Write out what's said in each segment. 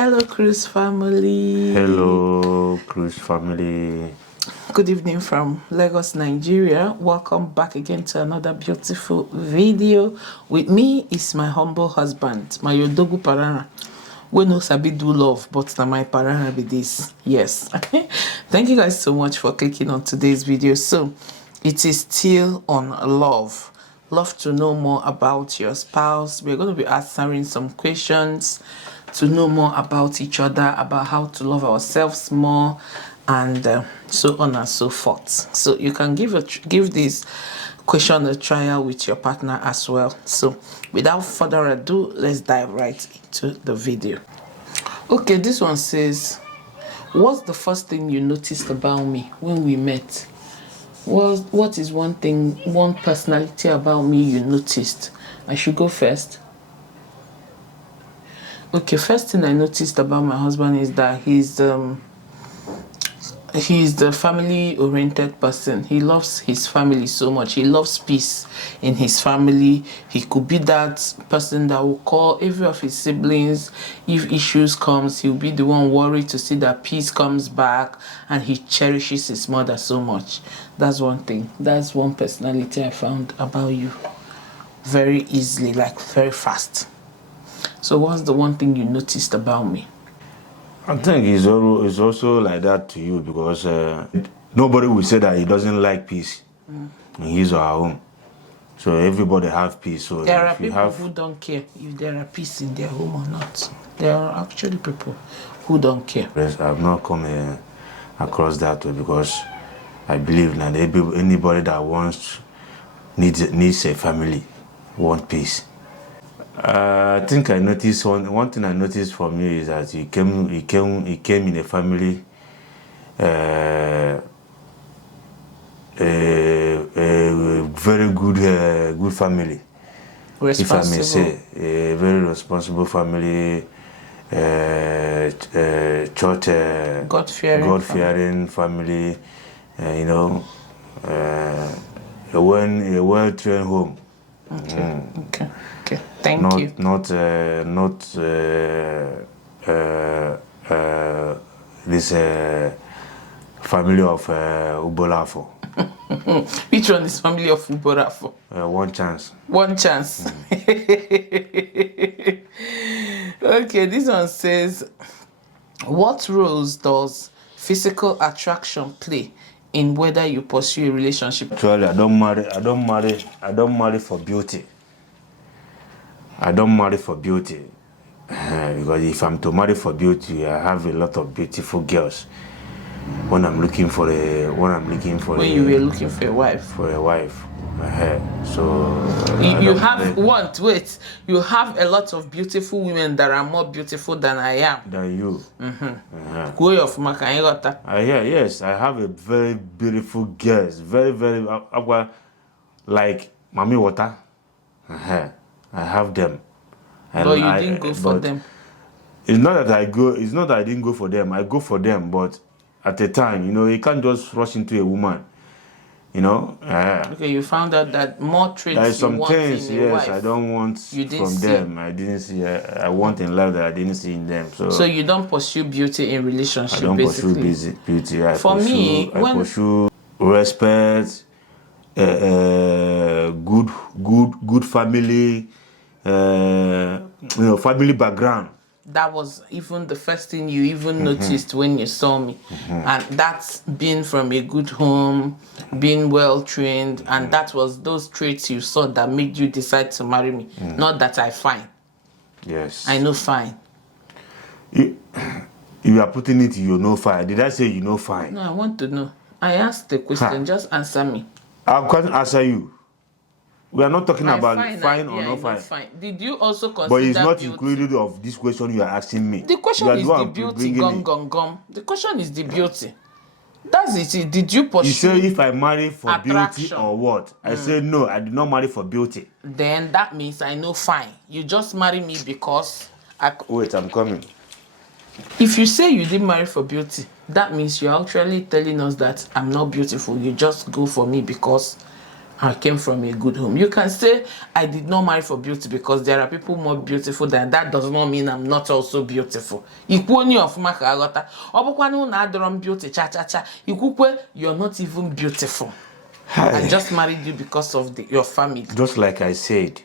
Hello, Cruise family. Hello, Cruise family. Good evening from Lagos, Nigeria. Welcome back again to another beautiful video. With me is my humble husband, my Yodogu Parana. We know Sabi do love, but now my Parana be this. Yes. Thank you guys so much for clicking on today's video. So, it is still on love. Love to know more about your spouse. We're going to be answering some questions to know more about each other, about how to love ourselves more, and so on and so forth. So you can give this question a trial with your partner as well. So without further ado, let's dive right into the video. Okay, this one says, what's the first thing you noticed about me when we met? What is one personality about me you noticed? I should go first. Okay, first thing I noticed about my husband is that he's the family-oriented person. He loves his family so much. He loves peace in his family. He could be that person that will call every of his siblings. If issues comes, he'll be the one worried to see that peace comes back, and he cherishes his mother so much. That's one thing. That's one personality I found about you. Very easily, like very fast. So what's the one thing you noticed about me? I think it's also like that to you because nobody will say that he doesn't like peace in his or her home. So everybody have peace. So there are people who don't care if there are peace in their home or not. There are actually people who don't care. Yes, I've not come across that way because I believe that anybody that needs a family wants peace. I think I noticed one thing I noticed from you is that he came in a family, a very good family. If I may say, a very responsible family, church, God-fearing family, you know, a well-trained home. Okay. Okay. Thank you. Not this family of Ubolafo. Which one is family of Ubolafo? One chance. One chance. Okay, this one says, what roles does physical attraction play in whether you pursue a relationship? Actually, I don't marry for beauty. I don't marry for beauty because if I'm to marry for beauty, I have a lot of beautiful girls. When you were looking for a wife. For a wife. So you have a lot of beautiful women that are more beautiful than I am. Than you. Yes, I have a very beautiful girls, very like Mami Water. I have them. But you didn't go for them. It's not that I didn't go for them. I go for them, but at the time, you know, you can't just rush into a woman. You know. Okay, you found out that more traits. There are some things, yes, wife, I don't want from them. I didn't see. I want in life that I didn't see in them. So you don't pursue beauty in relationship. I don't pursue beauty. I pursue respect, good family. Family background. That was even the first thing you even noticed when you saw me. And that's being from a good home, being well trained, and that was those traits you saw that made you decide to marry me. Not that I fine. Yes. I know fine. You are putting it, you know fine. Did I say you know fine? No, I want to know. I asked the question, just answer me. I can't answer you. We are not talking about fine or not fine. Did you also consider but it's not beauty? Included of this question you are asking me. The question is the beauty, gum. The question is the beauty. That's it. Did you pursue? You say if I marry for attraction, beauty or what? I say no, I did not marry for beauty. Then that means I know fine. You just marry me because Wait, I'm coming. If you say you didn't marry for beauty, that means you're actually telling us that I'm not beautiful. You just go for me because I came from a good home. You can say I did not marry for beauty because there are people more beautiful than that. Does not mean I'm not also beautiful. Ikwoni of makarota. Obukwani na adrom beauty cha cha cha. Ikwukwe you're not even beautiful. I just married you because of your family. Just like I said,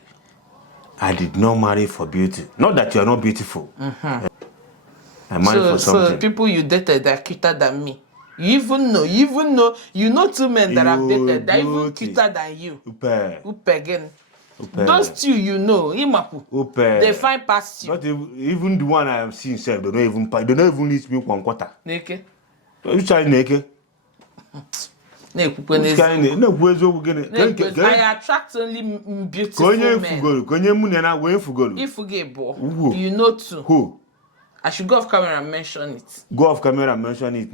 I did not marry for beauty. Not that you are not beautiful. I married for something. So people you dated are cuter than me. You know two men that I've dated that are even cuter than you. Upe again. Those two Imapu. They find past you. Not even the one I am seeing self, they don't even reach me 1/4. Naked. Which are naked? I attract only beautiful men. If you get bored, you know too. Who? I should go off camera and mention it. Go off camera and mention it.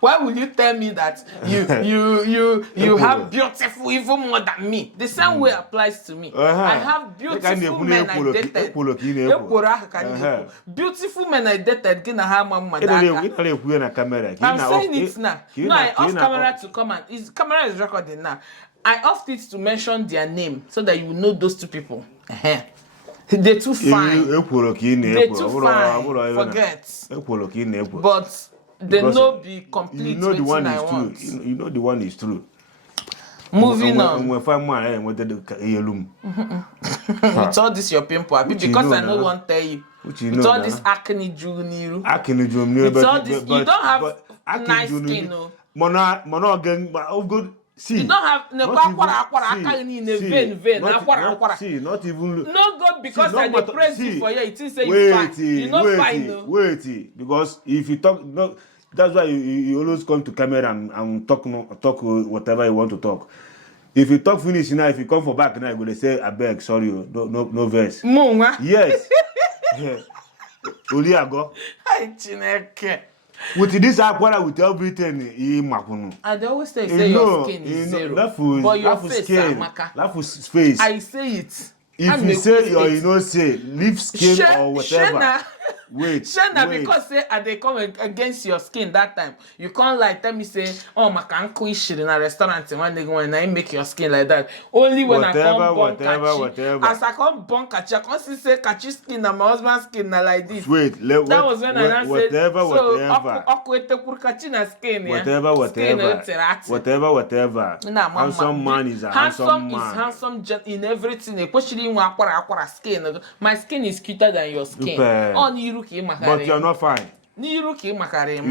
Why will you tell me that you have beautiful even more than me? The same way applies to me. I have beautiful men I dated. Beautiful men I dated. I'm saying it now. No, I off camera to come and camera is recording now. I off it to mention their name so that you know those two people. They're too fine. They're too fine. Forget. But they know be complete. You know the one is true. You know the one is true. Moving on. With all this your pimple, because I know one tell you. With all this acne junior. With all this, you don't have nice skin, no. See, you don't have vein. not even. No God, because I dey praise you for you. It is say you fine. You not fine, no. Wait, because if you talk, no, that's why you always come to camera and talk whatever you want to talk. If you talk finish now, if you come for back now, you go to say, I beg, sorry, no verse. Yes. Yeah. Oliago. Hi, Chineke. With this aquara, with everything, I always say your skin is zero. But your face, Lafu's face. I say it. If you say or you don't say, leave skin or whatever. Wait. Because say they come against your skin that time. You can't like tell me say, oh my can't quit shit in a restaurant when I make your skin like that. Only when I come whatever. As I come bunkachi, I can't say kachi skin and my husband's skin like this. Wait, that was when I said whatever. Whatever. Handsome man is a handsome man. Handsome in everything, especially when I skin. My skin is cuter than your skin. But you're not fine. You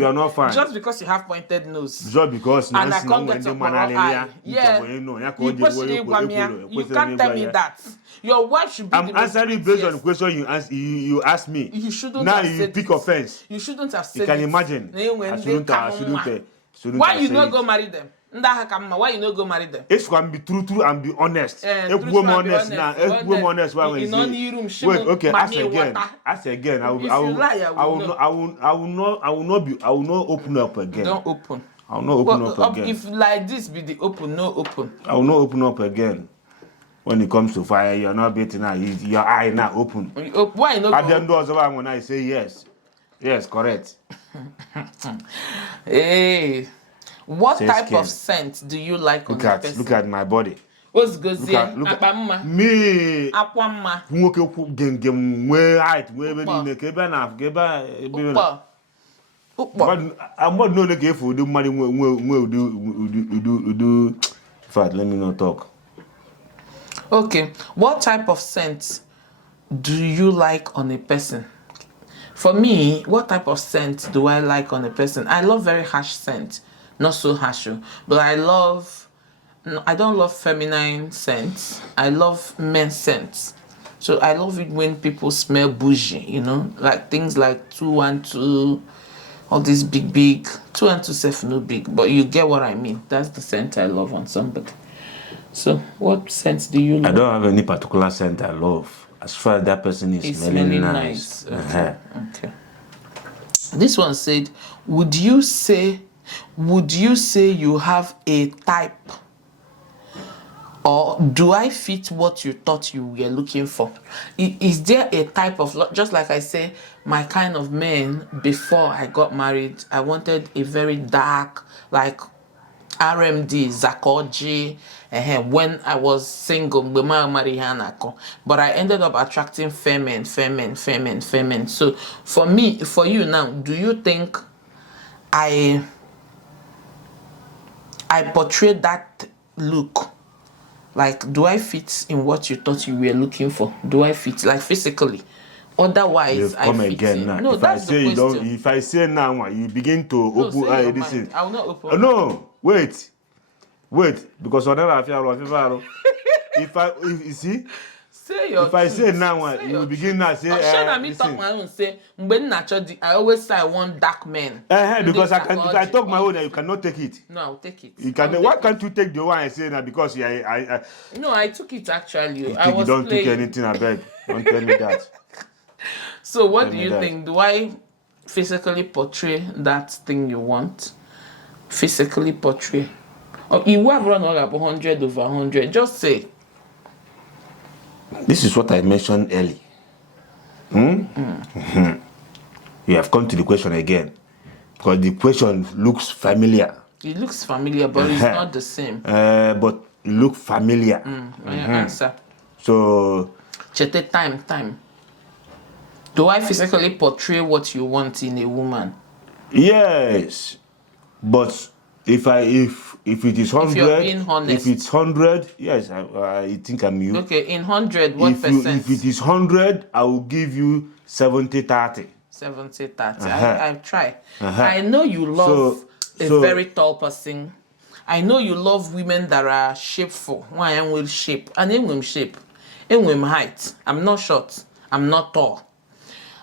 are not fine. Just because you have pointed nose. Just because and I can't get your eye. Yeah. You can't tell me that. Your wife should be I'm answering based on the question you asked me. You shouldn't now have you said pick it. Offense. You shouldn't have said you can it. Imagine. I shouldn't why you not go marry them? Why you not go marry them? If you can be true and be honest. If we honest now, if we honest, why we say? Wait, okay, ask again. I will not open up again. Don't open. I will not open up again. If like this be the open, no open. I will not open up again. When it comes to fire, you're not beating now. Your eye now open. Why not? At the end of when I say yes. Yes, correct. Hey, what type of scent do you like on the person? Look at my body. What's good? Me. Aquamma. Height. I'm not no looking for the money. Do. In fact, let me not talk. Okay, what type of scent do you like on a person? For me, what type of scent do I like on a person? I love very harsh scent, not so harsh, but I don't love feminine scents. I love men's scents. So I love it when people smell bougie, like things like 212, all these big 212 self no big, but you get what I mean. That's the scent I love on somebody. So what scent do you love? I don't have any particular scent I love. As far as that person is smelling nice. Okay. This one said, would you say you have a type? Or do I fit what you thought you were looking for? Is there a type of, just like I say, my kind of man before I got married, I wanted a very dark, like RMD, Zakoji, when I was single, but I ended up attracting fair men. So for me, for you now, do you think I portrayed that look? Like, do I fit in what you thought you were looking for? Do I fit, like, physically? Otherwise, I come fit again in. now. No, If that's I say the you don't, question. if I say now, you begin to No, open say your this mind. thing. I will not open. No, wait, because whenever I feel, if you see, Say your if I truth. say now, Say you your will begin truth. now say, Shana me talk my own. Say, I always say I want dark men. because I can, if I talk my all own, this you cannot take it. No, I'll take it. You can. Why can't you take the one I say now? Because No, I took it actually. you I think you was don't playing. take anything. I beg. Don't tell me that. So what Tell do me you that. think? Do I physically portray that thing you want? Physically portray? Or you have run all up 100 over 100. Just say. This is what I mentioned early. You have come to the question again, because the question looks familiar. It looks familiar, but it's not the same. But it looks familiar. Your answer. So Chete, time. Do I physically portray what you want in a woman? yes, but if it is 100, If you're being honest. if it's 100, yes, I think I'm you. Okay, in 100, what If percent? if it is 100, I will give you 70-30. 70, 30. I try. I know you So- love a so- very tall person. I know you love women that are shapeful. Why I will shape. And in shape. In height. I'm not short. I'm not tall.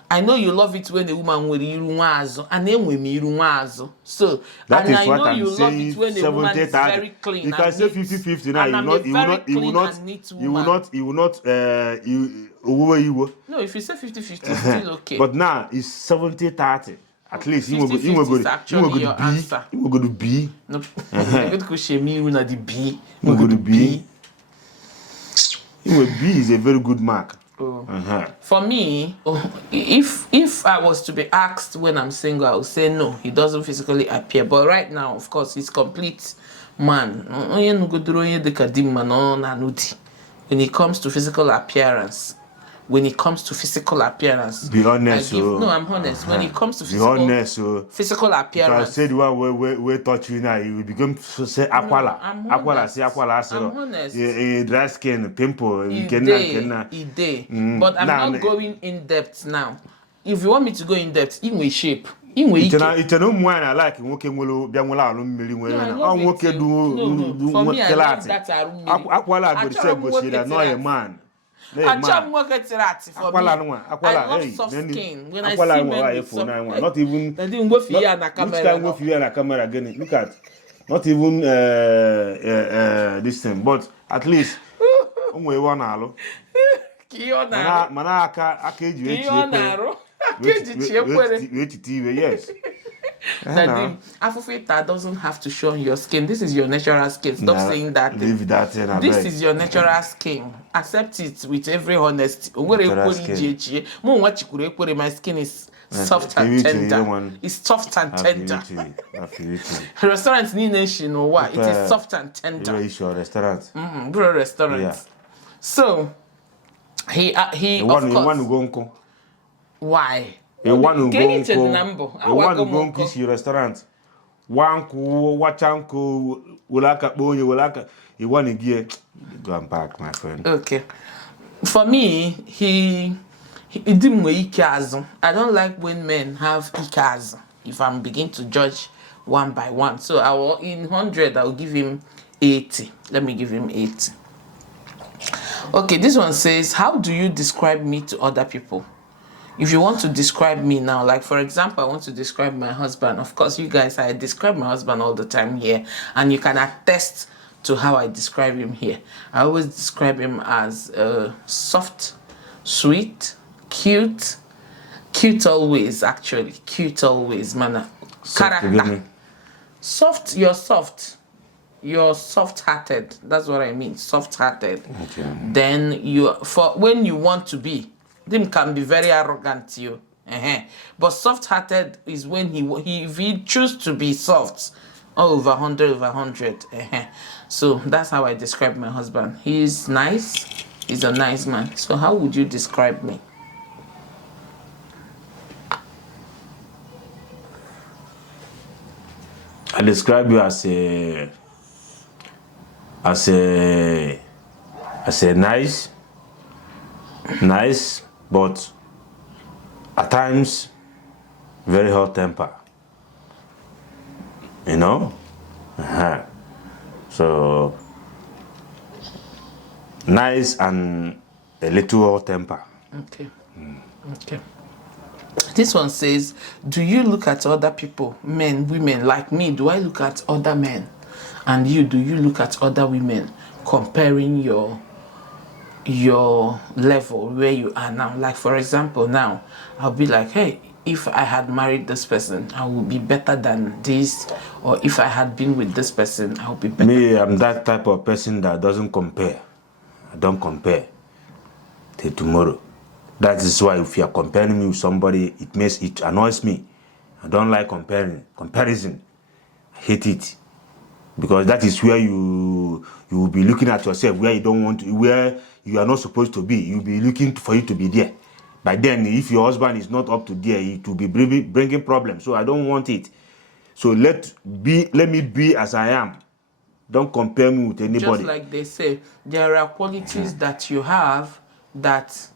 I know you love it when a woman will iruwazo and then when iruwazo. So That and is I what know I'm you love saying. it when a woman is 70-30. very clean. If I and say neat. 50-50 now, And I'm a very clean and neat woman. you will not. No, if you say 50-50, it's still okay. But now it's 70-30. At least 50-50 is actually your answer. You will go to B. No, good question. Me na the B. You will go to B. B is a very good mark. For me, if I was to be asked when I'm single, I would say no. He doesn't physically appear. But right now, of course, he's complete man. When it comes to physical appearance. Be honest, no, I'm honest. When it comes to be honest, physical if I appearance, say the one where touch you now, you will begin to say aquala. I'm Aquala, honest. say aquala. I'm honest. Dry skin, pimple, But I'm not going in depth now. If you want me to go in depth, in way shape, in way. It's an I like nwoke nwere bịa nwere alụ mmiri nwere na ọ nwoke du for me, I love telati that akwala gosi gosi na no a man. Akwala Hey, soft skin. When I see akwala men nwa with soft iPhone not even I didn't go for you on the which camera. can go for you on the camera again. Look at not even this thing, but at least onwe one alụ mana aka eji echi yes. Nadim, Afufita doesn't have to show your skin. This is your natural skin. Stop saying that. Leave that in. This is your natural skin. Accept it with every honesty. My skin is soft and tender. It's soft and tender. Restaurants need nation or what? It is soft and tender. Restaurant. Bro, restaurant. Yeah. So he of course. Why? One Get it to the number. One kiss your restaurant. One ko wachanko ulaka bonye ulaka. You want to get go and back, my friend. Okay. For me, he didn't ikazo. I don't like when men have ikazo. If I'm beginning to judge one by one, so I will in 100. I will give him 80. Let me give him 80. Okay, this one says, how do you describe me to other people? If you want to describe me now, like for example, I want to describe my husband. Of course, you guys, I describe my husband all the time here, and you can attest to how I describe him here. I always describe him as soft, sweet, cute always, actually. Cute always, man. Character. Soft, you're soft. you're soft-hearted. That's what I mean, soft-hearted. Okay. Then when you want to be, them can be very arrogant to you. But soft-hearted is when if he choose to be soft, all over 100 over 100. So that's how I describe my husband. He's nice. He's a nice man. So how would you describe me? I describe you as a nice, but at times very hot temper. You know? So nice and a little hot temper. Okay. Okay. This one says, do you look at other people, men, women, like me? Do I look at other men? And do you look at other women, comparing your level where you are now? Like, for example, now, I'll be like, hey, if I had married this person, I would be better than this. Or if I had been with this person, I would be better. Me, I'm that type of person that doesn't compare. I don't compare till tomorrow. That is why if you are comparing me with somebody, it annoys me. I don't like comparison. I hate it. Because that is where you will be looking at yourself where you don't want to, where you are not supposed to be. You'll be looking for you to be there. By then, if your husband is not up to there, it will be bringing problems. So I don't want it. So let me be as I am. Don't compare me with anybody. Just like they say, there are qualities that you have that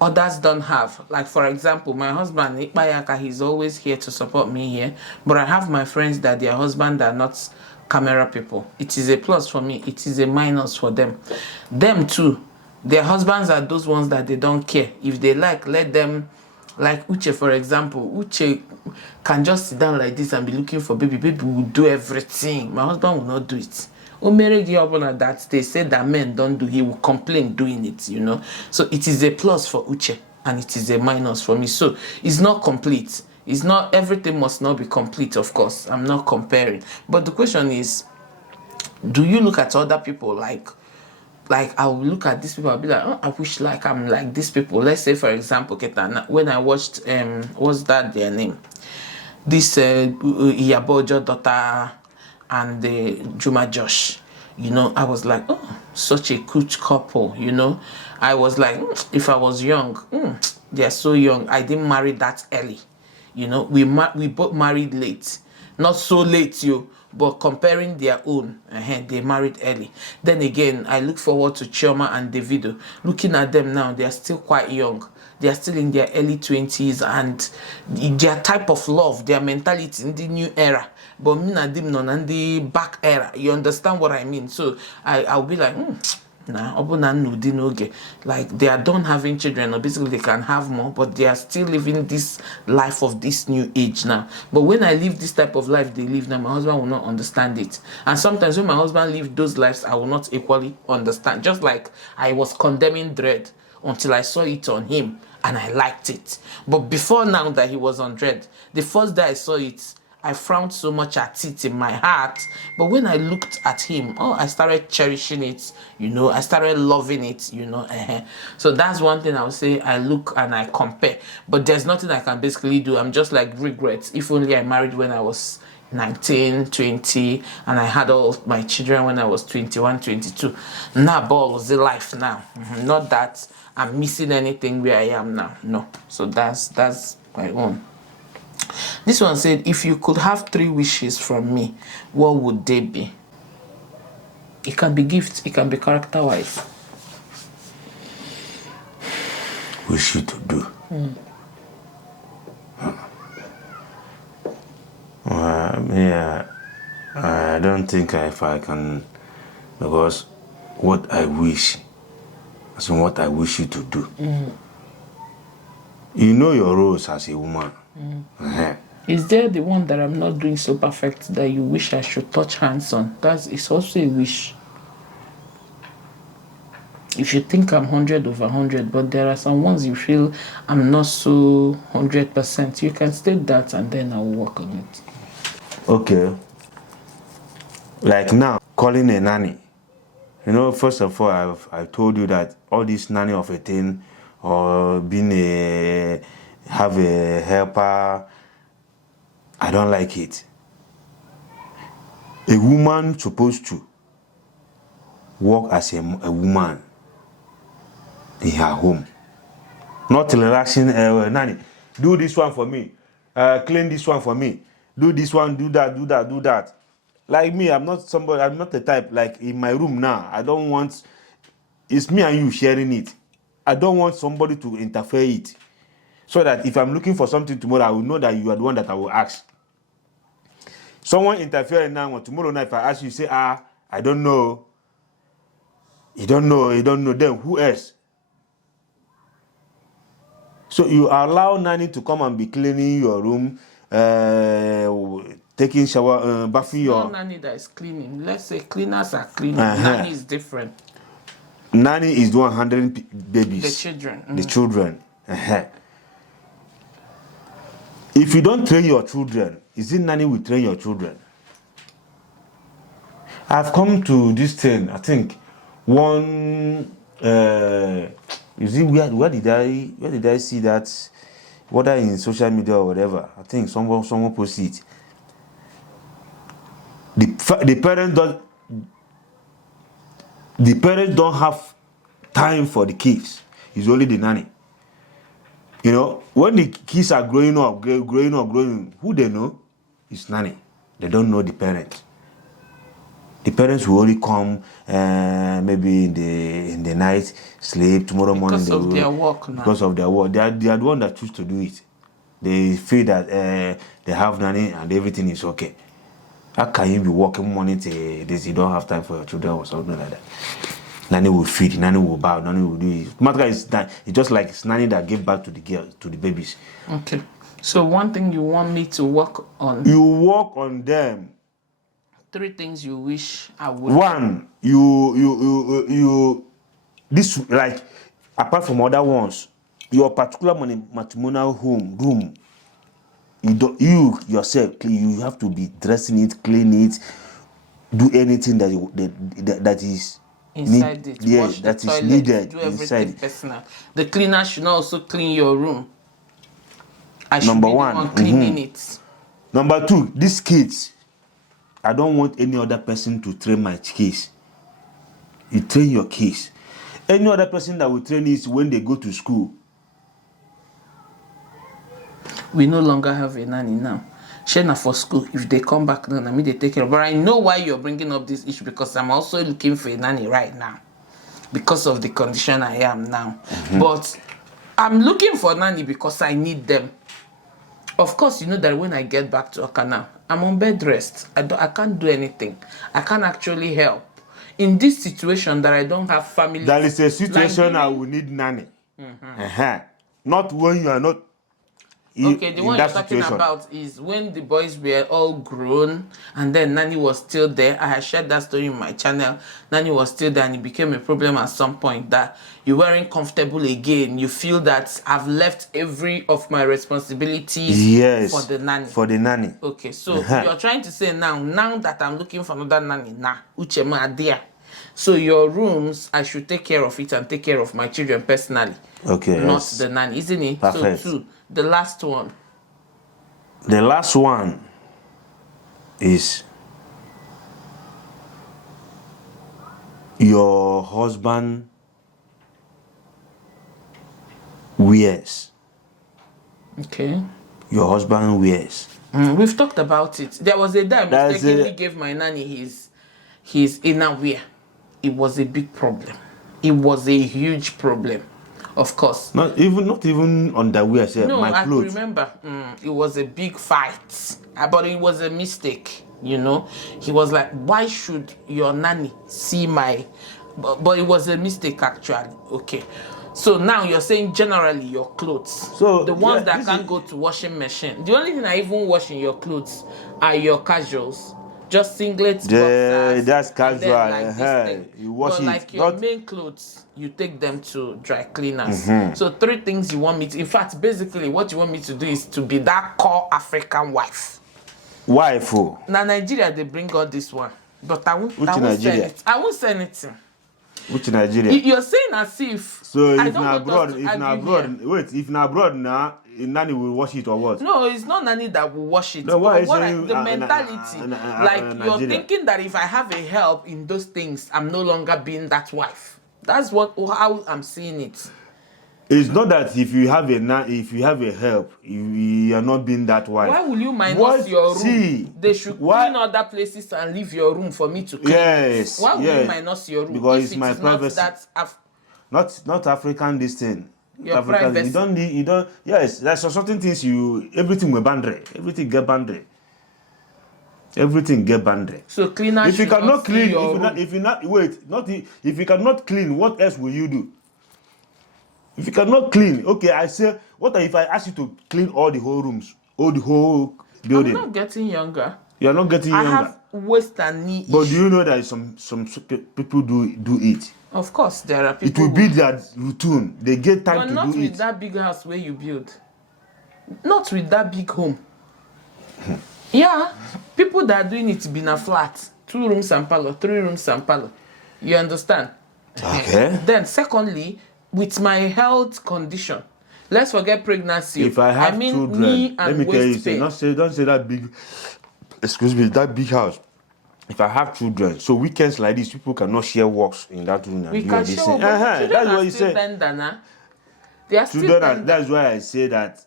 others don't have. Like, for example, my husband, Ikbayaka, he's always here to support me here. But I have my friends that their husbands are not camera people. It is a plus for me. It is a minus for them. Them too. Their husbands are those ones that they don't care. If they like, let them. Like Uche, for example. Uche can just sit down like this and be looking for baby. Baby will do everything. My husband will not do it. That they say that men don't do, he will complain doing it, you know. So it is a plus for Uche and it is a minus for me. So it's not complete. It's not, everything must not be complete, of course. I'm not comparing. But the question is, do you look at other people like I'll look at these people, I'll be like, oh, I wish like I'm like these people. Let's say, for example, Keta, when I watched what's that their name? This Iyabojo daughter and Juma Josh, you know, I was like, oh, such a cute couple, you know. I was like, if I was young, they're so young. I didn't marry that early, you know. We both married late, not so late, but comparing their own, they married early. Then again, I look forward to Chioma and Davido. Looking at them now, they are still quite young. They are still in their early 20s, and their type of love, their mentality in the new era. But me and them non in the back era. You understand what I mean? So I'll be like, like they are done having children, or basically they can have more, but they are still living this life of this new age now. But when I live this type of life they live now, my husband will not understand it. And sometimes when my husband live those lives, I will not equally understand. Just like I was condemning dread until I saw it on him and I liked it. But before now that he was on dread, the first day I saw it, I frowned so much at it in my heart. But when I looked at him, I started cherishing it, you know. I started loving it, you know. So that's one thing I would say. I look and I compare. But there's nothing I can basically do. I'm just like regrets. If only I married when I was 19, 20, and I had all of my children when I was 21, 22. Now, ball was the life now. Not that I'm missing anything where I am now. No. So that's my own. This one said, if you could have 3 wishes from me, what would they be? It can be gifts, it can be character-wise. Wish you to do. I don't think if I can, because what I wish, as in what I wish you to do. You know your roles as a woman. Is there the one that I'm not doing so perfect that you wish I should touch hands on? It's also a wish. If you think I'm 100 over 100, but there are some ones you feel I'm not so 100%, you can state that and then I will work on it. Okay. Like now, calling a nanny. You know, first of all, I told you that all this nanny of a thing, or have a helper, I don't like it. A woman supposed to work as a woman in her home, not relaxing. Nanny, do this one for me, clean this one for me, do this one, do that. Like me, I'm not the type, like in my room now, I don't want, it's me and you sharing it. I don't want somebody to interfere it. So that if I'm looking for something tomorrow, I will know that you are the one that I will ask. Someone interfering now, or tomorrow night, if I ask you, say, I don't know. You don't know, then who else? So you allow nanny to come and be cleaning your room, taking shower, bathing your... No nanny that is cleaning. Let's say cleaners are cleaning. Nanny is different. Nanny is the one handling babies. The children. The children. If you don't train your children, is it nanny will train your children? I've come to this thing, I think, one... is it where did I see that? Whether in social media or whatever, I think someone posted it. The parents don't have time for the kids. It's only the nanny. You know, when the kids are growing up, who they know? It's nanny. They don't know the parents. The parents will only come maybe in the night, sleep, tomorrow morning. Because of their work now. Because of their work. They are the one that choose to do it. They feel that they have nanny and everything is okay. How can you be working morning till this? You don't have time for your children or something like that. Nanny will feed, nanny will bow, nanny will do it. Matter is that it's just like it's nanny that gave back to the girl, to the babies. Okay. So one thing you want me to work on. You work on them. 3 things you wish I would. 1, you this, like, apart from other ones, your particular matrimonial room, you yourself, you have to be dressing it, clean it, do anything that is inside it. Yeah, Wash that the is toilet, needed do everything inside. personal. The cleaner should also clean your room. I should Number be the 1, one cleaning it. Number 2, these kids, I don't want any other person to train my kids. You train your kids. Any other person that will train is when they go to school. We no longer have a nanny now. Shena for school, if they come back then, I mean they take care of. But I know why you're bringing up this issue, because I'm also looking for a nanny right now because of the condition I am now. But I'm looking for a nanny because I need them. Of course, you know that when I get back to Okana, I'm on bed rest. I can't do anything. I can't actually help. In this situation that I don't have family. That is a situation like I will need nanny. Not when you are not okay, the in one that you're talking situation. about is when the boys were all grown and then nanny was still there. I had shared that story in my channel. Nanny was still there and it became a problem at some point that you weren't comfortable again. You feel that I've left every of my responsibilities for the nanny. For the nanny. Okay, so you're trying to say now that I'm looking for another nanny, Uchema there. So your rooms, I should take care of it and take care of my children personally. Okay. Not yes. the nanny, isn't it? Perfect. So 2. The last one. The last one is your husband wears. Okay. Your husband wears. We've talked about it. There was a day I mistakenly gave my nanny his inner wear. It was a big problem. It was a huge problem. Of course. Not even underwear, No, my I clothes. remember. It was a big fight. But it was a mistake, you know. He was like, why should your nanny see my... But it was a mistake, actually. Okay. So now you're saying generally your clothes. So the ones that can't go to washing machine. The only thing I even wash in your clothes are your casuals. Just singlets, boxers. That's casual. Like this thing. You wash but it. like your main clothes, you take them to dry cleaners. So 3 things you want me to... In fact, basically, what you want me to do is to be that core African wife. Wife. Now, Nigeria, they bring out this one. but I won't. Which I won't say Nigeria? it. I won't say anything. Which Nigeria? You're saying as if. So I if don't na want us abroad, to if na argue abroad, here. wait, if na abroad now, Nani will wash it or what? No, it's not Nani that will wash it. No, why But is what saying, the mentality, like you're Nigeria? thinking that if I have a help in those things, I'm no longer being that wife. That's how I'm seeing it. It's not that if you have a help, you are not being that wife. Why will you minus What? your room? See, They should why? clean other places and leave your room for me to clean. Yes. Why will yes. you minus your room? Because if it's it my is privacy. Not African this thing. Your African, privacy. you don't. Yes, there's certain things everything will boundary. Everything get boundary. Everything get boundary. So cleaner. If you cannot clean, if you cannot clean, what else will you do? If you cannot clean, okay, I say, what if I ask you to clean all the whole rooms, all the whole building? I'm not getting younger. You are not getting younger. I have waist and knee. But do you know that some people do it? Of course, there are people. It will be their routine. They get time but to not do with it. that big house where you build. Not with that big home. Yeah, people that are doing it in a flat, 2 rooms and parlor, 3 rooms and parlor. You understand? Okay. Then, secondly, with my health condition, let's forget pregnancy. If I have children, knee let and me tell you, waist pain. don't say that big. Excuse me, that big house. If I have children, so weekends like this, people cannot share works in that room. We can share. Children That's what you still say. tender, nah? They are still Children, tender. that's why I say that's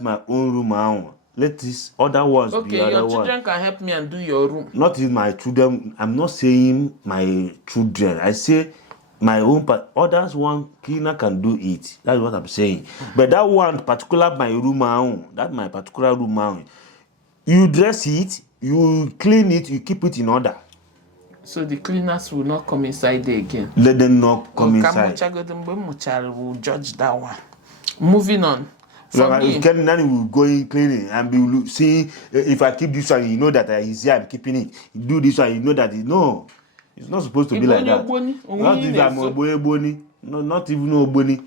my own room. My own. Let these other ones be Okay, other your ones. children can help me and do your room. Not in my children. I'm not saying my children. I say my own part. Others one cleaner can do it. That's what I'm saying. But that one particular my room my own. That my particular room my own. You dress it, you clean it, you keep it in order. So the cleaners will not come inside there again. Let them not come inside. Will judge that one. Moving on. Nani will go in cleaning and be seeing if I keep this one, you know that he's here, I'm keeping it. You do this one, you know that no, it's not supposed to be like that. Not even Oboni.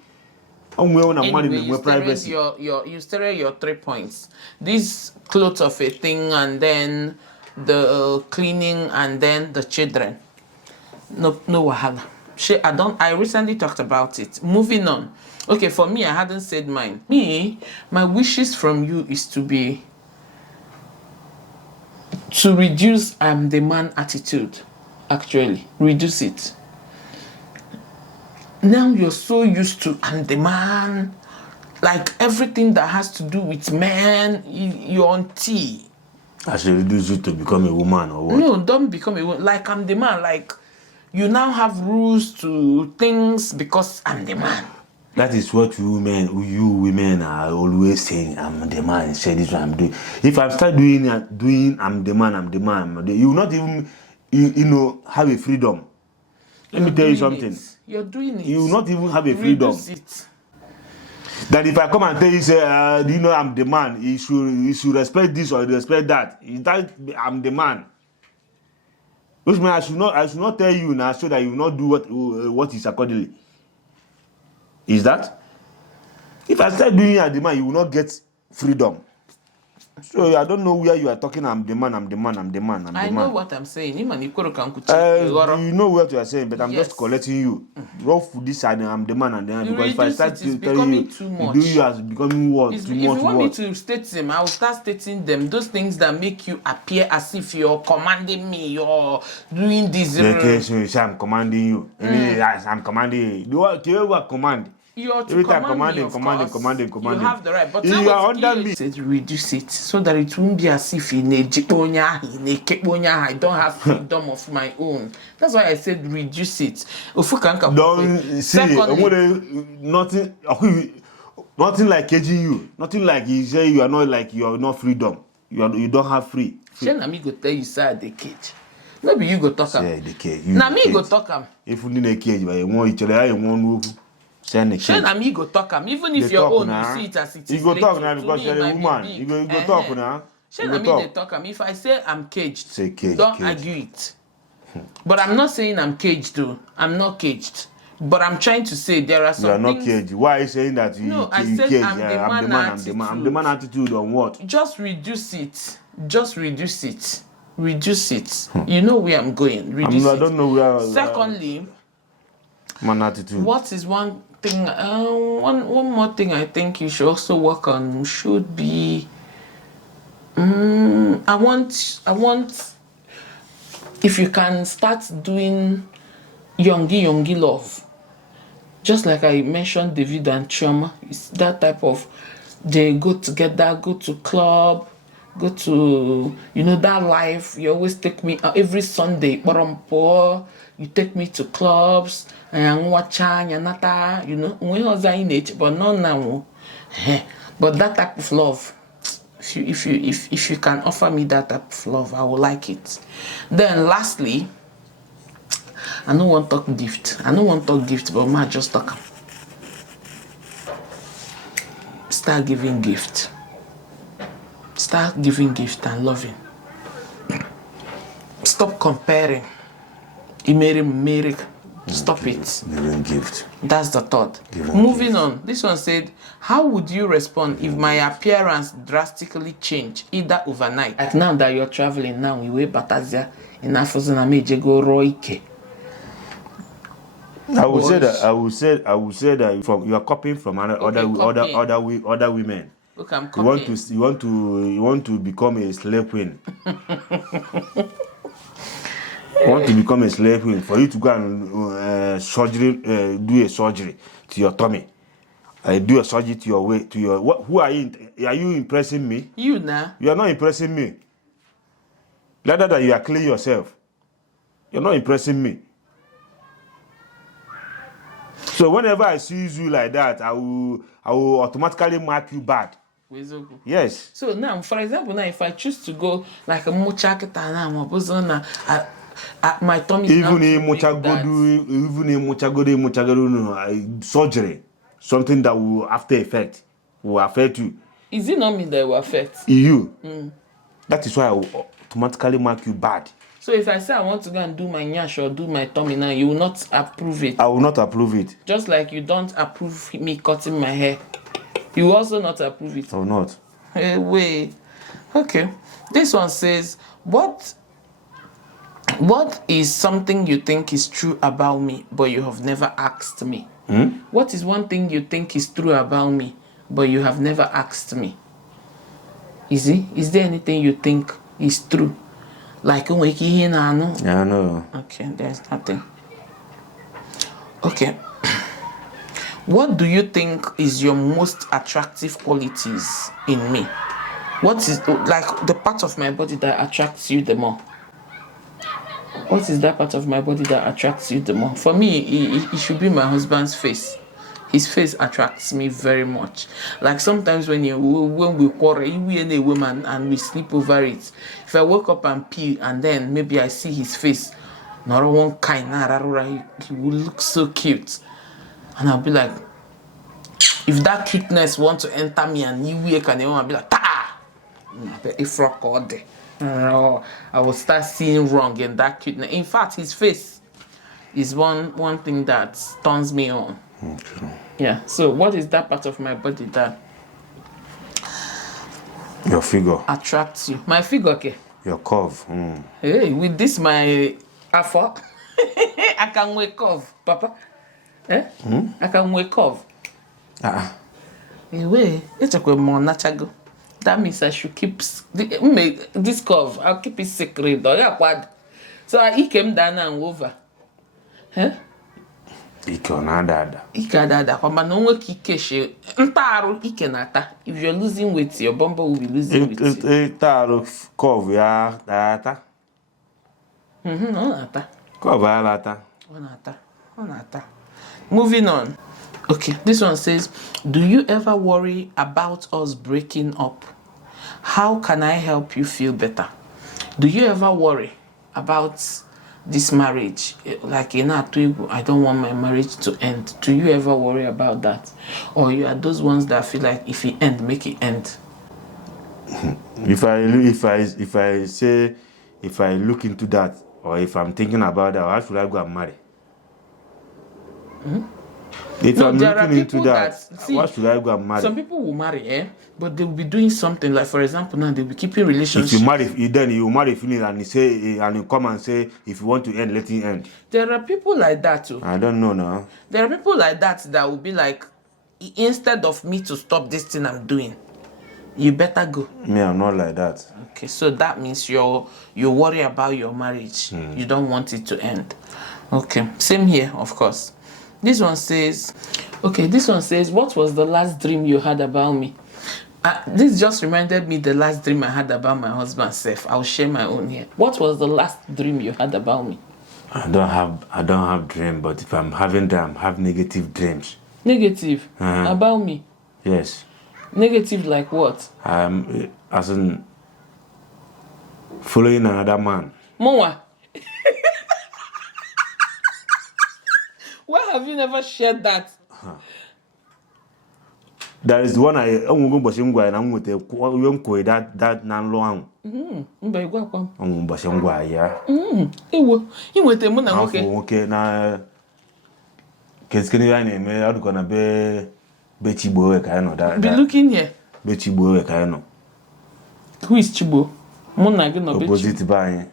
Anyway, you stated your 3 points. This clothes of a thing, and then the cleaning, and then the children. No wahala. I recently talked about it. Moving on. Okay, for me, I hadn't said mine. My wishes from you is to reduce the man attitude. Actually, reduce it. Now you're so used to I'm the man, like everything that has to do with men, you're on T. I should reduce you to become a woman or what? No, don't become a woman. Like I'm the man. Like you now have rules to things because I'm the man. That is what you women are always saying. I'm the man. Say this what I'm doing. If I start doing I'm the man. You will not even have a freedom. Let me tell you something. You're doing it. You will not even have a freedom. Reduce it. That if I come and tell you, say, I'm the man, you should respect this or respect that. Is that I'm the man? Which means I should not tell you now so that you will not do what is accordingly. Is that? If I start doing at the man, you will not get freedom. So I don't know where you are talking. I'm the man. I know what I'm saying. You know what you are saying, but I'm just collecting you. Rough this and I'm the man. Because if I start telling you, too much. you do you as becoming what? If Too you much want what? me to state them, I will start stating them. Those things that make you appear as if you're commanding me, you're doing this. Okay, so you say I'm commanding you. Yes, I'm commanding you. Do what command? You're to Every time commanding. You have the right, but you are under me. Said reduce it so that it won't be as if I don't have freedom of my own. That's why I said reduce it. Don't see nothing like caging you. Nothing like you say you are not freedom. You don't have free. Shey me go tell you say the cage. No be you go talk am. Say the cage. Na me go talk am. If you need a cage, but you want each other, you want to. Shey na me go talk am, even if your own you see it as it is. You go talk now because you're a woman. You go talk now. Shey na me dey talk am. If I say I'm caged, say cage, don't argue it. But I'm not saying I'm caged though. I'm not caged. But I'm trying to say there are some you are not things. Caged. Why are you saying that you caged? I'm the man attitude on what? Just reduce it. Just reduce it. Reduce it. You know where I'm going. Reduce I it. don't know where. Secondly, Man attitude. what is one thing? One more thing I think you should also work on should be. I want. If you can start doing yongi love, just like I mentioned, David and Chioma, it's that type of. They go together, go to club, go to that life. You always take me every Sunday. You take me to clubs and watch nata. When was I in it? But not now. But that type of love. If you can offer me that type of love, I will like it. Then lastly, I don't want talk gift. But ma just talk. Start giving gift. Start giving gift and loving. Stop comparing. Imeri. Stop it. Giving gift. That's the thought. Giving Moving gift. on. This one said, how would you respond if my appearance drastically changed, either overnight? Like now that you're traveling now, we way Batazia in Afozana Mejego Roike. I would say that from you are copying from other women. Look, I'm You copying. want to become a slave queen. You want to become a slave queen for you to go and do a surgery to your tummy. Do a surgery to your way to your. Who are you? Are you impressing me? You now. You are not impressing me. Rather than you are killing yourself. You're not impressing me. So whenever I see you like that, I will automatically mark you bad. Yes. So now, for example, now if I choose to go like a muchaketa now, my tummy is even in muchagodu surgery, something that will after effect will affect you. Is it not me that will affect you? That is why I will automatically mark you bad. So if I say I want to go and do my nyash or do my tummy now, you will not approve it. I will not approve it. Just like you don't approve me cutting my hair, you will also not approve it. I will not. Hey, wait. Okay. This one says, what is something you think is true about me, but you have never asked me? What is one thing you think is true about me, but you have never asked me? Is there anything you think is true? Like, yeah, no. Okay, there's nothing. Okay. What do you think is your most attractive qualities in me? What is like the part of my body that attracts you the more? What is that part of my body that attracts you the more? For me, it should be my husband's face. His face attracts me very much. Like sometimes when we quarrel, we and a woman and we sleep over it. If I wake up and pee and then maybe I see his face, not one kind, he will look so cute. And I'll be like, if that cuteness wants to enter me and you wake and I'll be like, ta! If rock all day. I will start seeing wrong in that cuteness. In fact, his face is one thing that turns me on. Okay. Yeah. So what is that part of my body that your figure attracts you? My figure, okay. Your curve. Hey, with this my afro, I can wear curve, Papa. I can wear curve. Anyway, it's a more natural. That means I should keep this curve. I'll keep it secret. So I came down and over. Ike onadada. Ike adada. Kwamba no nwe kike she. Ntaru ike nata. If you're losing weight, your bumper will be losing weight. Ntaru curve ya ata. Onata. Curve ya ata. Onata. Moving on. Okay, this one says, do you ever worry about us breaking up? How can I help you feel better? Do you ever worry about this marriage? Like, I don't want my marriage to end. Do you ever worry about that? Or you are those ones that feel like if it end, make it end? If I look into that, or if I'm thinking about that, how should I go and marry? If No, I'm there are looking into people that, see, why should I go and marry? some people will marry, but they will be doing something like, for example, now they'll be keeping If relationships. you marry, then you marry feeling and you say and you come and say if you want to end, let it end. There are people like that too. I don't know now. There are people like that will be like, instead of me to stop this thing I'm doing, you better go. Me, I'm not like that. Okay, so that means you worry about your marriage. You don't want it to end. Okay, same here, of course. This one says, what was the last dream you had about me? This just reminded me the last dream I had about my husband, Seth. I'll share my own here. What was the last dream you had about me? I don't have dream, but if I'm having them, have negative dreams. Negative? About me? Yes. Negative like what? As in following another man. Moa. Why have you never shared that? There is one I go bashingwa and I'm with a young that nan long. Bashingwa, yeah. You went a moon okay, now. Keskenny name, I'm gonna be Betty Boy, kind of that. Be looking here. Betty Boy, kind of. Who is Chibo? Mona gonna be opposite by.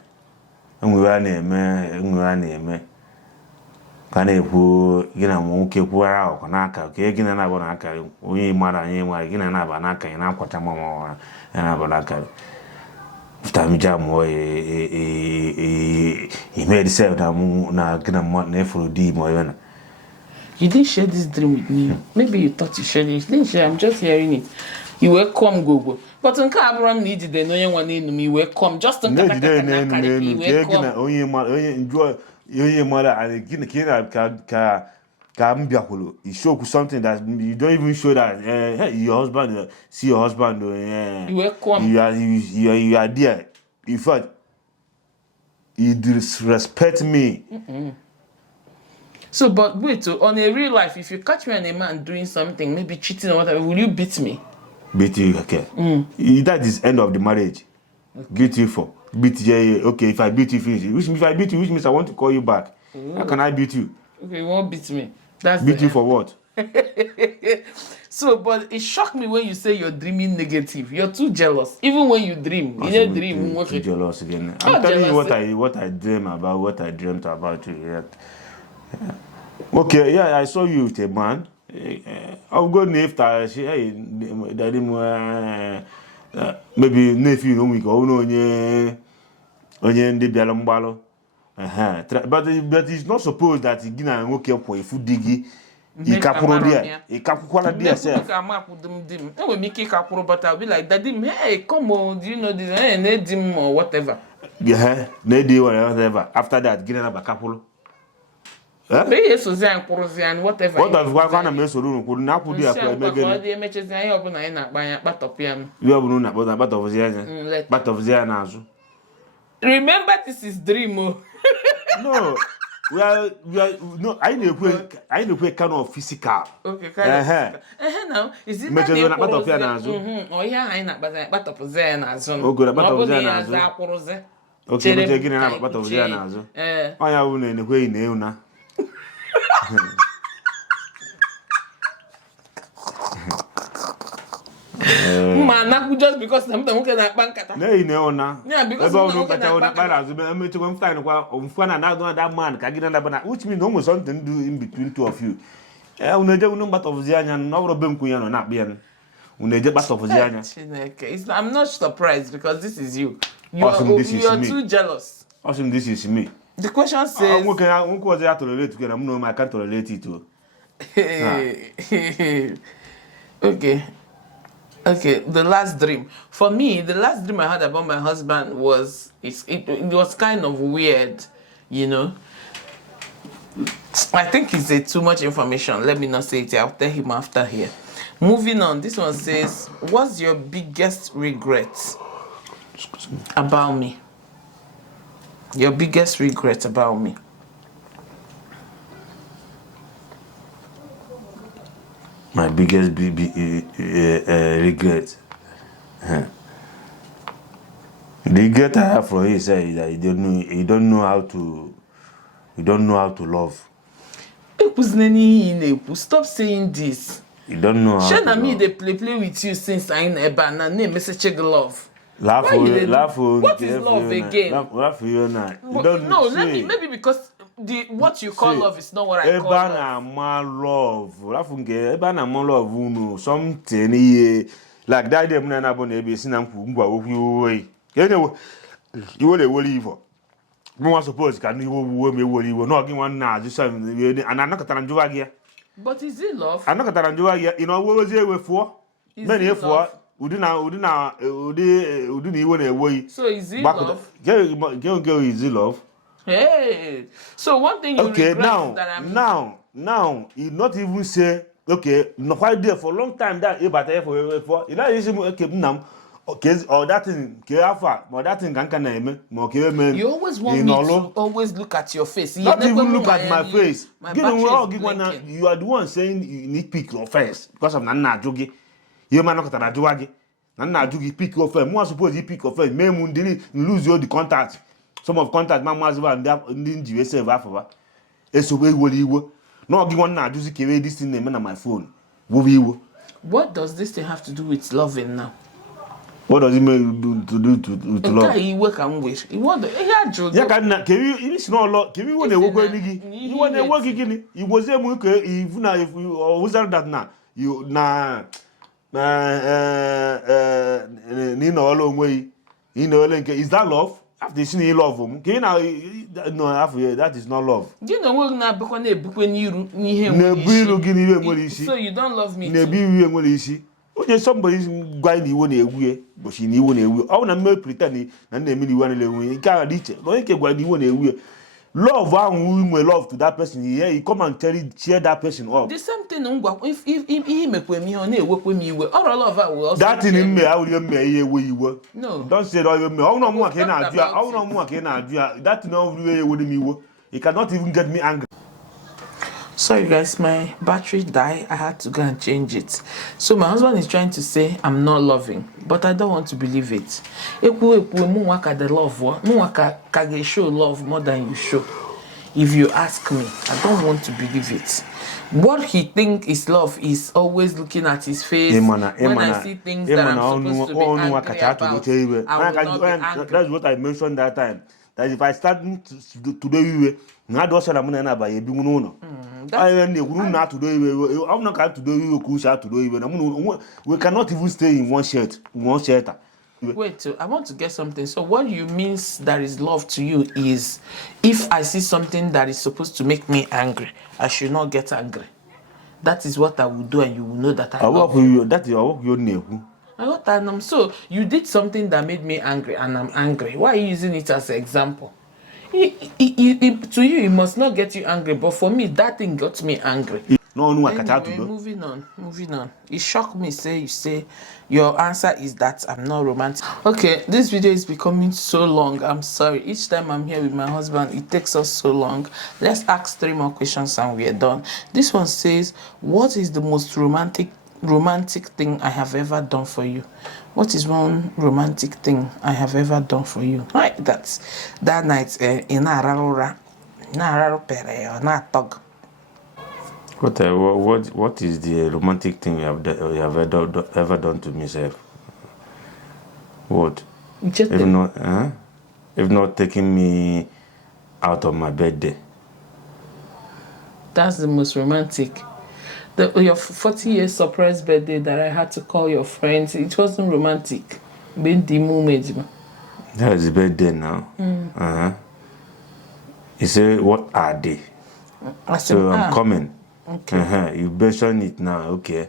And we ran a me. Can I put Gina Monkey Pura or Naka, Kagan and Abanaka, we mother and again and Abanaka and Aquatamama and Abanaka. Time jam, he made himself now get a month for D. Moyana. You didn't share this dream with me. Maybe you thought you shared it. You didn't share. I'm just hearing it. You were come go. But in Abraham needed the no one in me. We come just to enjoy your mother and you show something that you don't even show that hey, your husband see your husband you were come. You are there. In fact, you disrespect me. So, but wait, so on a real life, if you catch me and a man doing something, maybe cheating or whatever, will you beat me? Beat you, okay. That is end of the marriage. Okay. Beat you for. Beat you, okay, if I beat you, finish. If I beat you, which means I want to call you back. How can I beat you? Okay, you won't beat me. That's beat you for what? So, but it shocked me when you say you're dreaming negative. You're too jealous. Even when you dream, you don't dream. Too jealous again. I'm telling you what I dream about, what I dreamt about you. Yeah. Okay, yeah, I saw you with a man. I'll go after hey, daddy, maybe nephew, no, we go no, onye the bialambalo. But it's not supposed that you gonna work up for a food diggy. You capuro there, you capura there, sir. And we make it capuro, but I'll be like, daddy, hey, come on, do you know this? Hey, need him or whatever. Yeah, need you or whatever. After that, getting up a couple. Pay Suzanne and whatever. What does one kind of mess room could not put the images I open by a bat of piano? You have known about a bat of the bat of the nazo. Remember, this is dream. No, we are no, I know kind of physical. Okay, kind of. Now, is it not a bat of Yanazo? Oh, yeah, I know, but I bat of Zenazo. Oh, good, about Zenazo. Okay, but again, I'm about of Zenazo. I have in a way, Neuna. Man, just because I'm the one that bank. No, now. Yeah, because I'm to go find one another that man, Kagina, which means almost something to do in between two of you. I'll never know about of Ziana, no Robin not being. I'm not surprised because this is you. You are too jealous. Awesome, this is me. The question says, I can't relate it to. Okay, the last dream. For me, the last dream I had about my husband was, it was kind of weird, you know. I think it's too much information. Let me not say it. I'll tell him after here. Moving on, this one says, what's your biggest regret about me? Your biggest regret about me? My biggest regret. The regret I have for you is that you don't know how to love. Stop saying this. You don't know how Shey to na me love. dey play with you since I never na name message love. Laugh, Why you dey do- laugh. What is love again? Laugh, you know. You But don't no, see. maybe because what you call See, love is not what I call eba love. na ma love. Laugh nke eba na ma love unu something here. Like that dem na bo na ebe si na ngwa okwu oyi. Anyway, you will worry evil. No one suppose can you will me worry no gi one na just and anakata njuwa gi. But is it love? Anakata njuwa gi, you know wo ze ewefuo. Men efuo. Udi na iwe na ewoyi. So is it love? Girl, is it love? Hey, so one thing you Okay, regret is that I'm now, you not even say, okay, no quite there for a long time that you but for you know you okay now, okay, or that thing, Keafa, or that thing can name, okay, man. You always want me to always look at your face. You Not never even look at my face. You are the one saying you need pick your face because of Nana Jogi. You man not at Jogi. Nana Jogi pick your face. More suppose you pick your face. May lose all the contact. Some of contact man was about in the USA Vafa. It's a way what you were. No, give one now, just carry this thing name on my phone. What does this thing have to do with loving now? What does it mean to love? He work and wish. He want the yeah, can you it's not lot. Can you want to work you want to work again? You was able to even if you was that now. You Nina all way. You know, is that love? After seeing love, okay, now no, after that is not love. You know, we're not because they book when you so you don't love me. Okay, somebody's going to win but she knew when I want to pretend and they mean you want to can't reach it. Don't get what you want to love and we love to that person here. You come and cheer that person up. The same thing, if he make with me on a work with me, all love will also that in him, I will me where you were. No, don't say all you me. How no more can I do? How no more can I do? That no way with me. You cannot even get me angry. Sorry guys, my battery died. I had to go and change it. So my husband is trying to say I'm not loving, but I don't want to believe it. The love show love more than you show. If you ask me, I don't want to believe it. What he think is love is always looking at his face. When I see things that I'm supposed to be angry about, I will not be angry. That's what I mentioned that time. That if I start to do you, I don't say I'm not by a big I not to do I'm not going to do you crucial to do we cannot even stay in one shelter. Wait, I want to get something. So what you means that is love to you is if I see something that is supposed to make me angry, I should not get angry. That is what I will do, and you will know that I love you. That is your name. So you did something that made me angry, and I'm angry. Why are you using it as an example? To you, it must not get you angry, but for me, that thing got me angry. Anyway, moving on. It shocked me. You say your answer is that I'm not romantic. Okay, this video is becoming so long. I'm sorry. Each time I'm here with my husband, it takes us so long. Let's ask 3 more questions and we're done. This one says, what is the most romantic thing I have ever done for you? What is one romantic thing I have ever done for you? Right, that's that night in Ararora Pere or Tog. What is the romantic thing you have ever done to me, sir? What? If not taking me out on my birthday. That's the most romantic. Your 40-year surprise birthday that I had to call your friends, it wasn't romantic. Being the moment. That is the birthday now. You say, what are they? So I'm coming. Okay. You mentioned it now. Okay.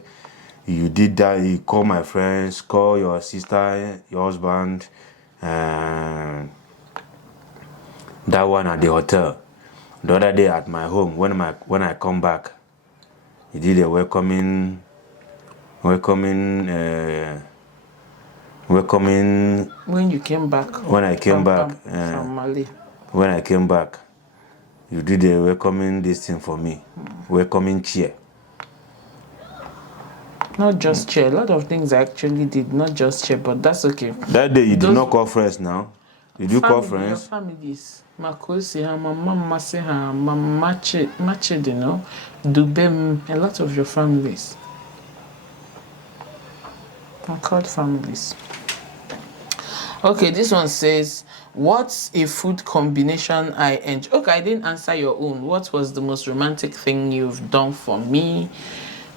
You did that. You call my friends, call your sister, your husband, that one at the hotel. The other day at my home, when I come back, he did a welcoming. When you came back. When I came back from Mali. When I came back, you did a welcoming this thing for me. Welcoming cheer. Not just cheer. A lot of things I actually did. Not just cheer, but that's okay. That day you did not call friends now. Did you call Family, your friends? families. Makosi, her mama Masiha, Mama Machid, you know, Dubem, a lot of your families. I called families. Okay, this one says, what's a food combination I enjoy? Okay, I didn't answer your own. What was the most romantic thing you've done for me?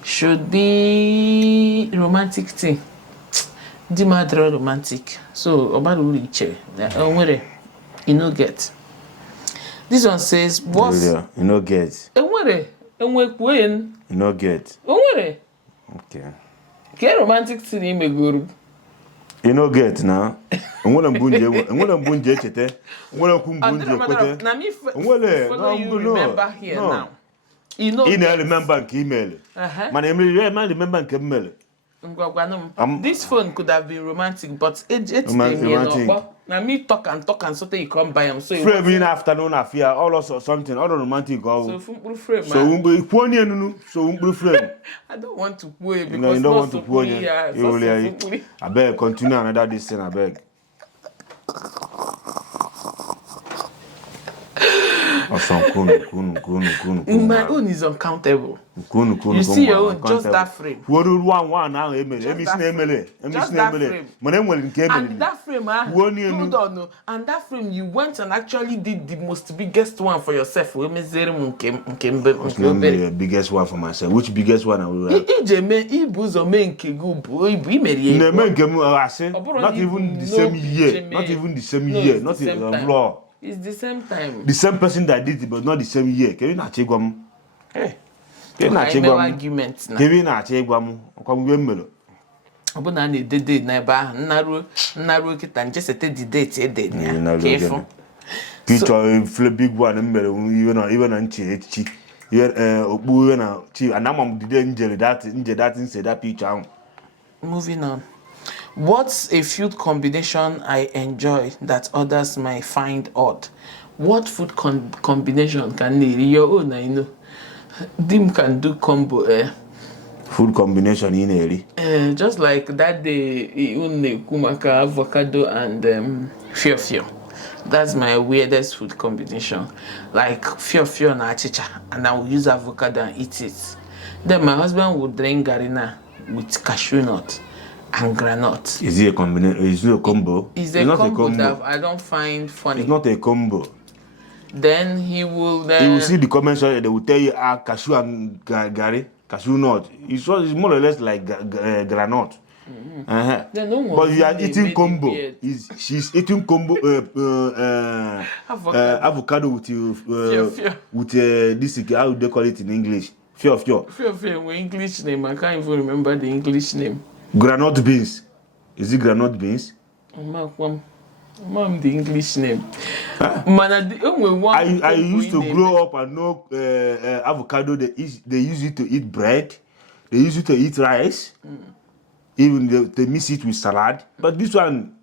Should be romantic thing. Di madre romantic. So, Obaru Riche. You know, get. This one says, what's. You know, get. You know, get. Okay. Get romantic thing in Meguru. You know, get now. I'm gonna bunje chete. I'm gonna kumbunje kwete. Now me follow you remember here now. You know. Remember and email. My name remember and email. This phone could have been romantic, but it's romantic. Now me talk and so you come by him. So frame in afternoon affair, all of something, all romantic. So frame. So frame. I don't want to play because no, you don't want to play. I beg, continue another this thing, I beg. My own is uncountable. You see your own, just that frame. One now, and that frame, hold on, and that frame, you went and actually did the most biggest one for yourself. The biggest one for myself. Which biggest one I will have? Not even the same year. Not even the same year. Not even law. It's the same time. The same person that did it, but not the same year. Kevin Achegwam. Hey. Arguments now. Kevin Achegwam. Kwamwemelo. Abuna ni dede na ba nnaru kita nje sete the date e dey nia. Careful. Picture flip big one mbele even anchi. Okpu na chi anamam dide nje that say that picture. Moving on. What's a food combination I enjoy that others might find odd? What food combination can need your own? I know. Dim can do combo. Food combination in eri. Just like that day, kumaka avocado and fiofio. That's my weirdest food combination. Like fiofio na achicha, and I will use avocado and eat it. Then my husband would drink garina with cashew nut and granite. Is it a combination? Is it a combo? It's not a combo that I don't find funny. It's not a combo. Then he will. You will see the comments. They will tell you cashew and cashew nut. It's more or less like granite. But you are eating combo. She's eating combo avocado with this. How do they call it in English? Fio. English name. I can't even remember the English name. Granite beans. Is it granite beans? Mom, the English name. I used to grow up and know avocado. They use it to eat bread. They use it to eat rice. Even they mix it with salad. But this one,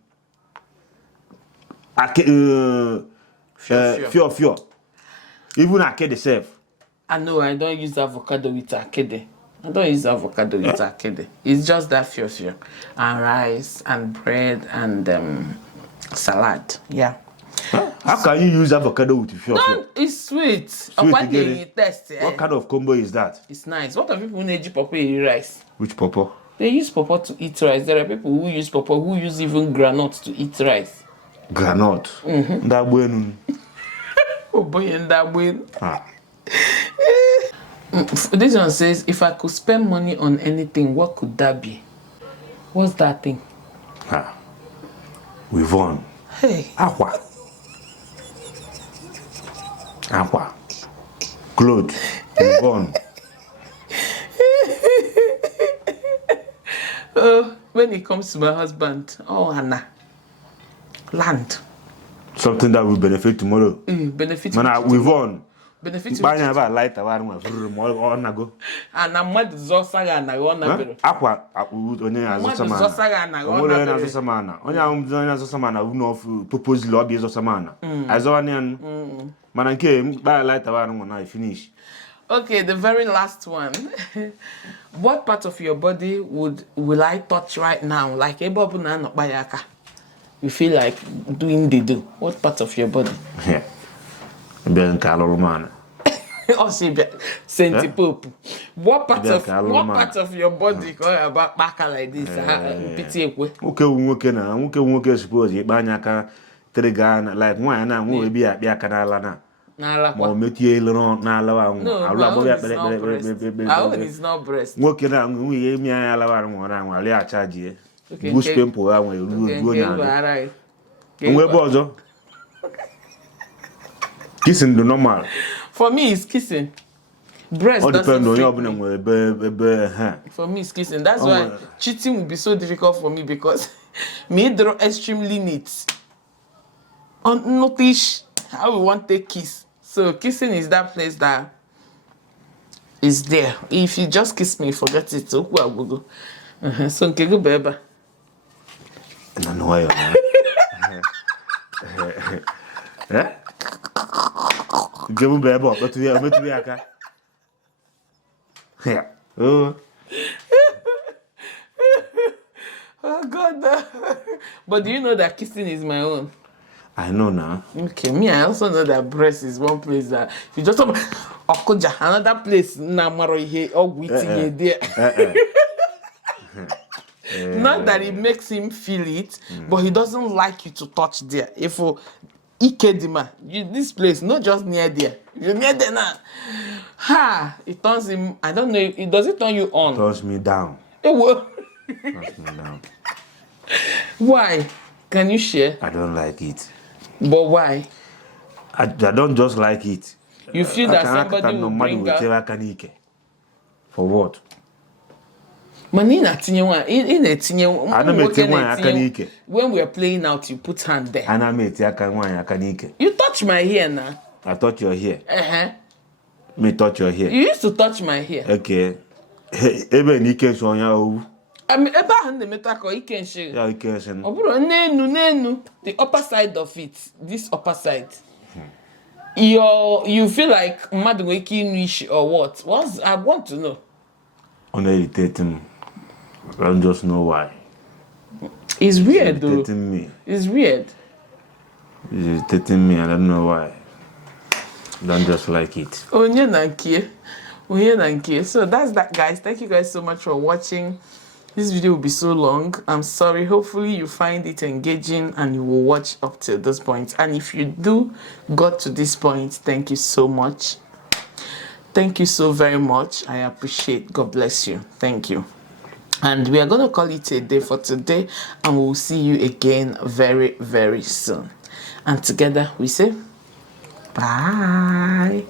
fio. Even akede self. I know I don't use avocado with akede. I don't use avocado with akede. It's just that fio and rice and bread and salad. Yeah. How can you use avocado with fio? No, it's sweet. What kind of combo is that? It's nice. What are people who use pawpaw eat rice? Which pawpaw? They use pawpaw to eat rice. There are people who use pawpaw who use even granite to eat rice. Granite? That bueno. Oh boy, and that bueno. This one says, if I could spend money on anything, what could that be? What's that thing? We've won. Hey. Aqua. Clothes. We've won. When it comes to my husband, Anna. Land. Something that will benefit tomorrow. Benefit. Man, we've won. Benefit. Buy never light and go. And I'm mad Zosaga and I want to. Aqua, onye azosamana. Onye azosamana uno propose lobby azosamana. Azowanian. Mananke buy light when I finish. Okay, the very last one. What part of your body will I touch right now? Like Ebobu na bayaka. you feel like doing the do? What part of your body? Yeah. Ben Carol man. Oh, she Saint Pope. What part Yeah, of Carol what man. part of your body go about back like this? Pity ekwe. Nwoke suppose ikpe anya aka trigger na like nwaanyị na nwe ebi akpị aka n'ala na N'ala ma o kwa. metie ilu n'ala ahụ No, alụ my agbọghọ own ya is kpere not kpere breast. kpere My own is not breast. nwoke na nwunye emi anya alawa nwụrụ anwụ alị acha ji Okay, boost okay. pimple ha nwere ruo Okay, nya nwe ebe ọzọ kissing the normal. For me, it's kissing. Breast All doesn't depend on fit your me. ebe For me, it's kissing. That's why cheating will be so difficult for me because me draw extremely neat. Unnoticed how we want to kiss. So kissing is that place that is there. If you just kiss me, forget it. So go. So nke go beba. na no way. Eh? Gemu beba, betu ya aka. Yeah. Oh. Oh God. But do you know that kissing is my own? I know now. Okay, me, I also know that breast is one place that if you just talk Okoja, another place na maro ihe ogwitinye there. Not that it makes him feel it, but he doesn't like you to touch there. If Ikedima, this place, not just near there. You're near there now. Ha! It turns him. I don't know. Does it turn you on? Turns me down. It will. Turns me down. Why? Can you share? I don't like it. But why? I don't just like it. You feel that somebody will bring out. For what? Money na tinye one. In a tinye one. When we are playing out, you put hand there. You touch my hair now. I touch your hair. Me touch your hair. You used to touch my hair. Okay. Ebe nike so nya owu. Ebe ahụ na-emeta ka ike nshi. Ya ike nshi. Ọ bụrụ n'enu, the upper side of it, this upper side. You feel like mmadụ nwere ike ịnụ isi or what? I want to know. On irritating. I don't just know why. It's weird though. Irritating me. It's weird. It's irritating me. I don't know why. I don't just like it. Onye na nke. So that's that, guys. Thank you guys so much for watching. This video will be so long. I'm sorry. Hopefully you find it engaging and you will watch up till this point. And if you do got to this point, thank you so much. Thank you so very much. I appreciate. God bless you. Thank you. And we are going to call it a day for today. And we will see you again very, very soon. And together we say, bye.